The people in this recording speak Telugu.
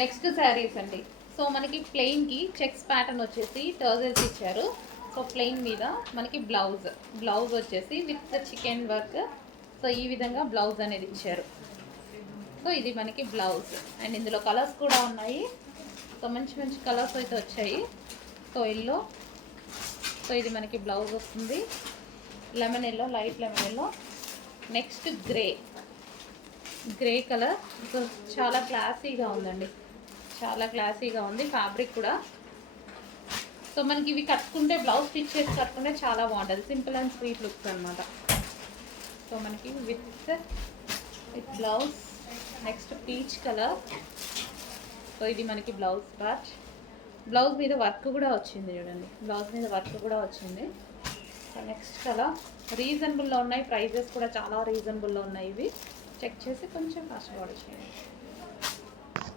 నెక్స్ట్ శారీస్ అండి. సో మనకి ప్లెయిన్కి చెక్స్ ప్యాటర్న్ వచ్చేసి టర్జల్స్ ఇచ్చారు. సో ప్లెయిన్ మీద మనకి బ్లౌజ్ వచ్చేసి విత్ చికెన్ వర్క్. సో ఈ విధంగా బ్లౌజ్ అనేది ఇచ్చారు. సో ఇది మనకి బ్లౌజ్ అండ్ ఇందులో కలర్స్ కూడా ఉన్నాయి. సో మంచి మంచి కలర్స్ అయితే వచ్చాయి. సో ఎల్లో, సో ఇది మనకి బ్లౌజ్ వస్తుంది. Lemon yellow, light lemon yellow. Next grey colour. So చాలా క్లాసీగా ఉందండి, చాలా క్లాసీగా ఉంది ఫ్యాబ్రిక్ కూడా. సో మనకి ఇవి కట్టుకుంటే బ్లౌజ్ స్టిచ్ చేసి కట్టుకుంటే చాలా బాగుంటుంది. సింపుల్ అండ్ స్వీట్ లుక్స్ అనమాట. సో మనకి with blouse. Next peach colour. So ఇది మనకి బ్లౌజ్ పార్ట్. బ్లౌజ్ మీద వర్క్ కూడా వచ్చింది చూడండి, బ్లౌజ్ మీద వర్క్ కూడా వచ్చింది. సో నెక్స్ట్ కలర్ రీజనబుల్లో ఉన్నాయి, ప్రైజెస్ కూడా చాలా రీజనబుల్లో ఉన్నాయి. ఇవి చెక్ చేసి కొంచెం ఫాస్ట్గా ఆర్డర్ చేయండి.